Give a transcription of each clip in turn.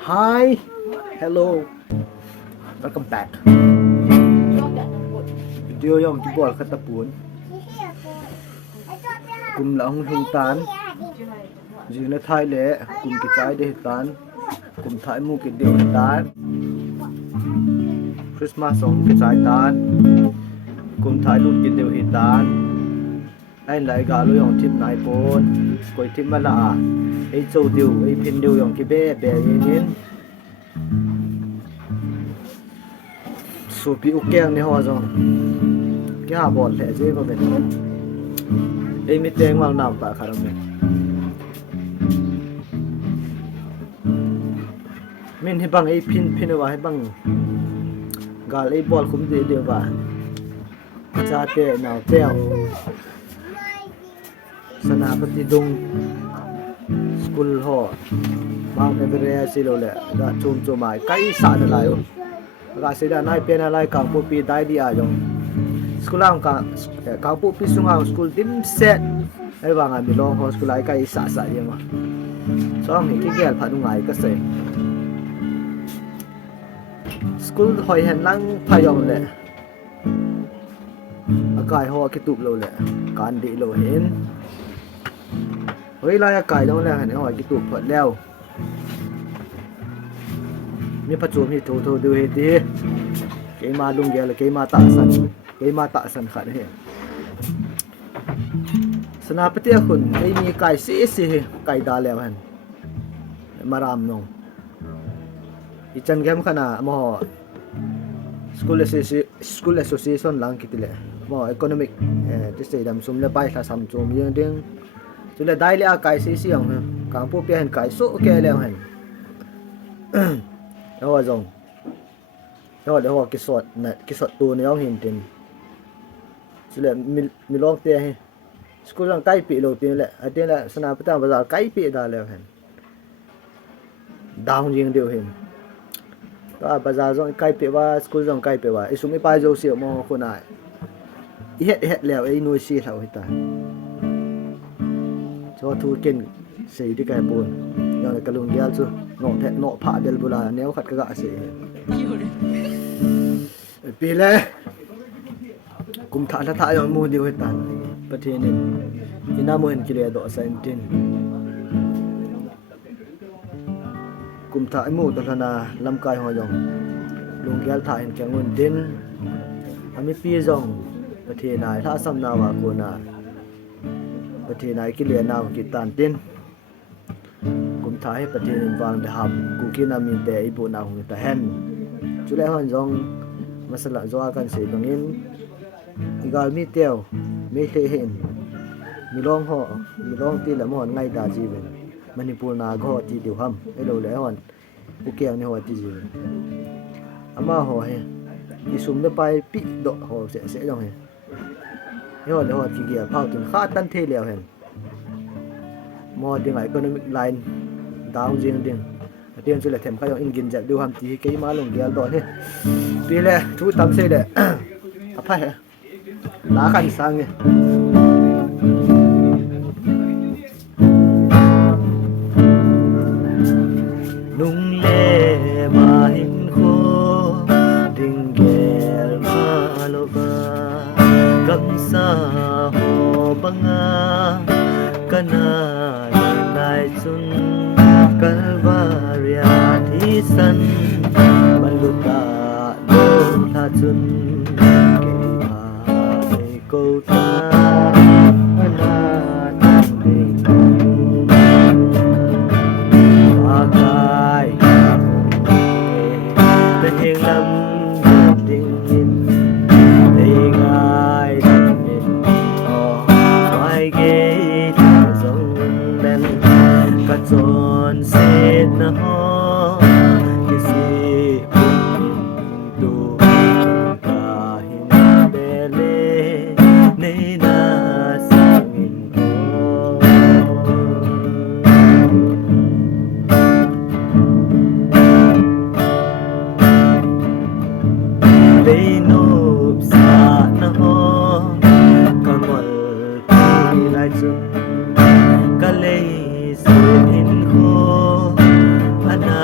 Hi, hello, welcome back. Video yang dibuat kata pun, kum lah hung tan, jina Thai le, kum kicai deh tan, kum Thai mu kideu tan, Christmas song kicai tan, kum Thai lut kideu tan, ai lại gà lo yang tip nai pon, koi tip mala, ai châu diu, ai pin diu yang kibe be yin. Số bị ukeng này họ rồi cái hà bọt lẻ dễ có vẻ em mới tên vào nào cả khả năng mình hay bằng ấy pin vào hay bằng gà ấy bọt cũng dễ điều vào cha tệ nào teo sana pati dung school họ mang cái về xí lâu lẹ đã chôm mãi cái sạ này lại gak seda nai pena lai kang pu pi dai dia jong school ang kang pu pi sunga school dim set ai wanga mi long ho school ai kai sa yema so mi ki gel pha nu ngai ka se school hoi hen lang phayong le akai ho ki tup lo le kan di lo hen hoi lai akai dong le han hoi ki tup phat leoมีปัจจุบันที่ทูดูเหตุที่เกมาลุงเกลเกมาตะสันขัดเหตุสนาปฏิคุณไม่มีไก่สีไก่ดาแล้วฮันมารามนงอีจันแกมขนาดมอสกูลแอสโซเชชันหลังกิติเลยมออีโคโนมิกที่เสดำซุ่มเล่ไปถ้าซ้ำจุ่มยังเด้งจุดเลยได้เลยไก่สีอย่างนะกลางพวกเปลี่ยนไก่สู้แกแล้วฮันแล้วว่าจงแล้วว่าเดี๋ยวว่ากิสดเนี่ยกิสดตัวในห้องหินเต็มสุดเลยมีลองเตะให้สกุลยังใกล้ปีโลเตียนแหละไอเตียนแหละสนามประจำภาษาใกล้ปีได้แล้วเห็นดาวยิงเดียวเห็นก็ภาษาจงใกล้ปีว่าสกุลจงใกล้ปีว่าไอสุมิปายโจเสียวมองคนไหนเฮ็ดแล้วไอหน่วยซีเท่าไหร่ตายชอบทูเก่งสีที่ไก่ปูนอย่างกระลุงเดียวจูโนผ่าเดลบุลาเนี้ยขัดกระกะสีปีเลยกุมฐานท่าอย่างมูเดียวให้ตันประเทศนี้ที่น่าโมเห็นกิเลสดอกไซน์ตินกุมฐานมูตะนาลำกายหอยองลุงเกียลถ่ายเห็นแกงเงินตินทำให้ปีจงประเทศไหนถ้าซ้ำนาวาโกนาประเทศไหนกิเลสนาวกิตันตินกุมท้ายประเทศวางเดหับกูกินามินเตออิบุนาหงตะเฮนจุเลหันจงมาสละจอกันเสียตรงนี้อีกาลมีเตียวไม่เคยเห็นมีร้องห่อมีร้องตีละมอนไงตาจีเป็นมันนิปูนาก็ตีเดียวห้ำไอ้เราแล้วหันกูเกียงในหัวตีจีเป็นอามาห่อเฮอีสุ่มได้ไปปิดดอกห่อเสียจังเฮไอ้หัวเดี๋ยวหัวตีเกียร์เผาจนขาดตันเทแล้วเห็นมอดีไงก็นึกไลน์ดาวจริงจริงเตียนสุดเลยเต็มข้าวอินกินจัดดูทำตีเกี่ยมาลงเกี่ยตอนนี้ปีเลยทุกตำเสด็จอภัยลาขันสังเนี่ยนุ่งเล่มาเห็นโคดิ่งแก่มาโลกากำสาหอบังอากันนายสุนกัลวาเรียที่สันบรรลุตาโลทาจุนเกมาในโกตานาตังเดงอากายแต่เฮงลำดิ่งยินได้ง่ายดังเด็ดอ๋อไว้เกกระจรเศษนะฮอที่สิบุญดูกาหินเบเลในนาสังอินโกได้นบสานะฮอกังวลที่ไรจุกะเลยสุดหินโคอนา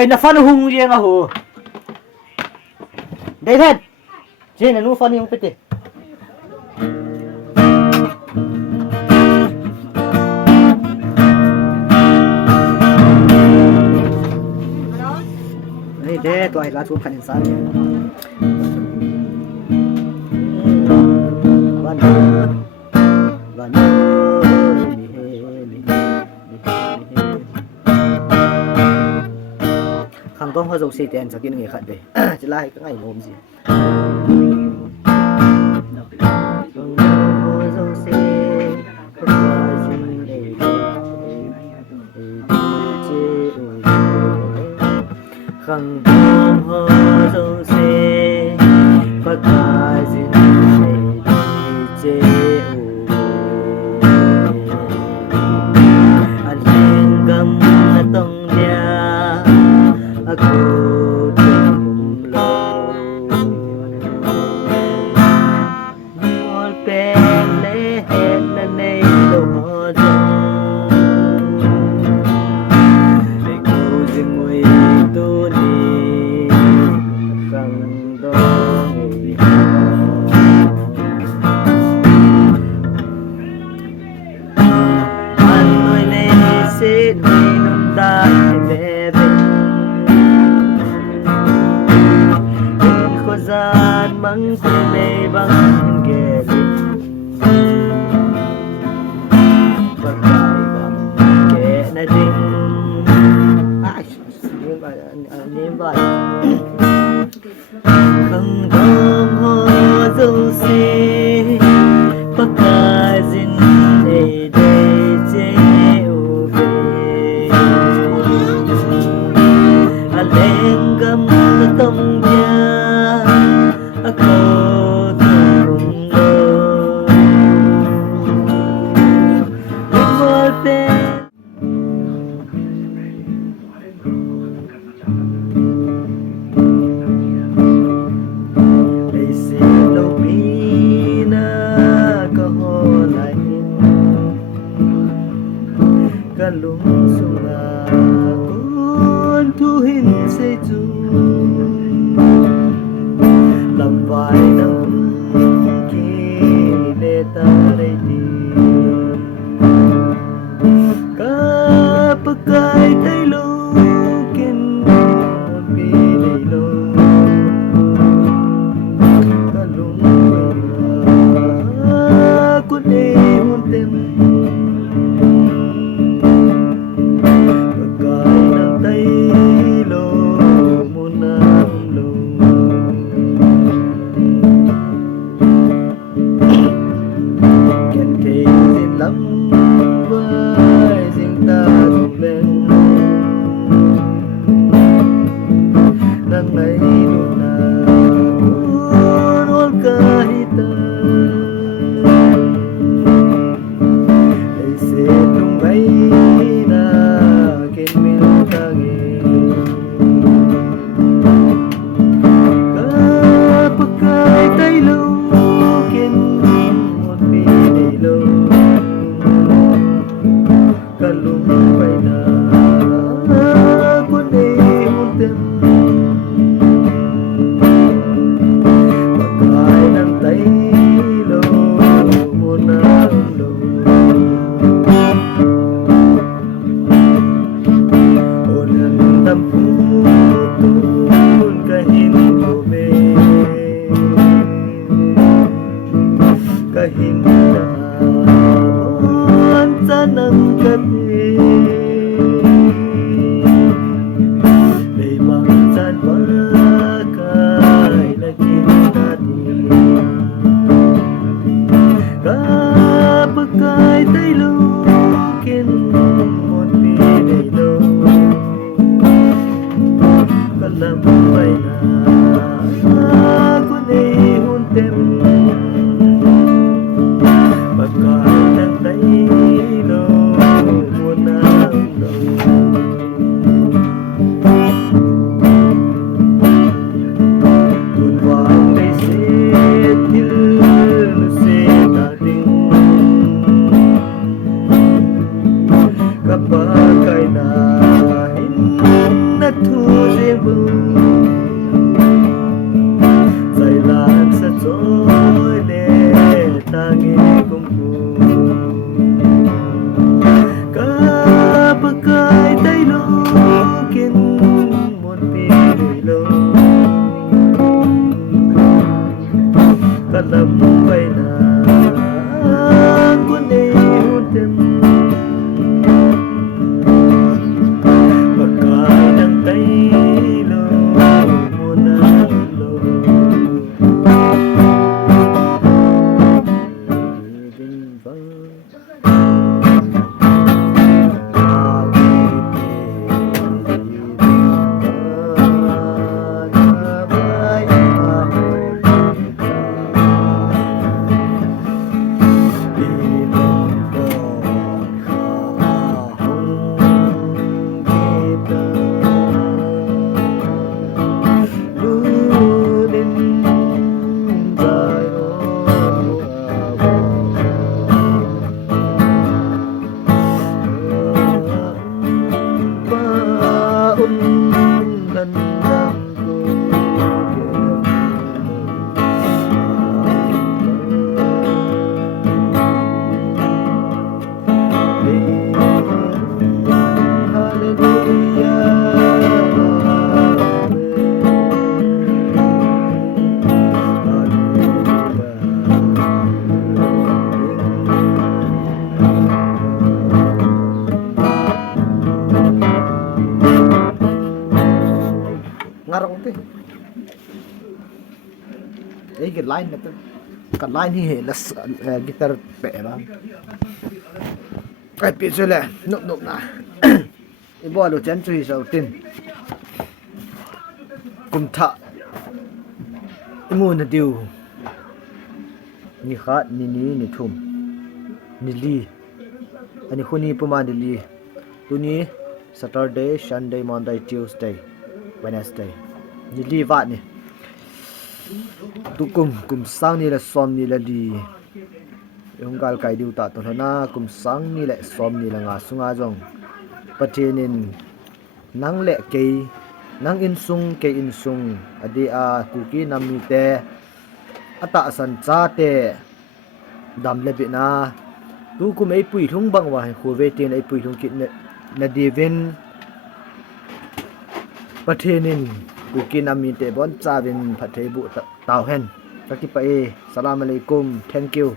Ê, nó phân hung riêng à hồ. Đây thật. Trên là nó phân hung tích. Đây, đây, tôi là chụp khăn sáng. Không có hoa dầu xì tiền sao kia người khẩn đấy chỉ là cái ngày ốm gì không có hoa dầu xì có cái gì này chế anh lên gầm là tông nhà aku jomblo mol pele na nei lo jong ku jing oi tu ni kang dong ei an noi le se noi num da be gian măng trên đây bằng kẻ địch và cài bằng kẻ na đinh ai niệm bài không đom ho dâu xì và cài dính để đây treo về lên gầm tông aku tunggu volver ngarang te cái line na to ka line hi las guitar pe ba ai pi chule nup nup na i bo lo chen chui sau tin kum tha imu na diu ni khat ni ni thum ni li ani khuni puma ni li tuni Saturday Sunday Monday Tuesday Wednesday ni li va ni tu kum sang ni la som ni la li yong gal kai diu ta to na kum sang ni la som ni la nga sunga jong pathenin nang le ke nang in sung ke in sung adi a ku ki nam mi te ata san cha te dam le bi na tu kum ei pui thung bang wa khu ve tin ei pui thung ki na divin pathenin ku ki nam mi te bon cha vin phathe bu taw hen taki pa e salam alaikum thank you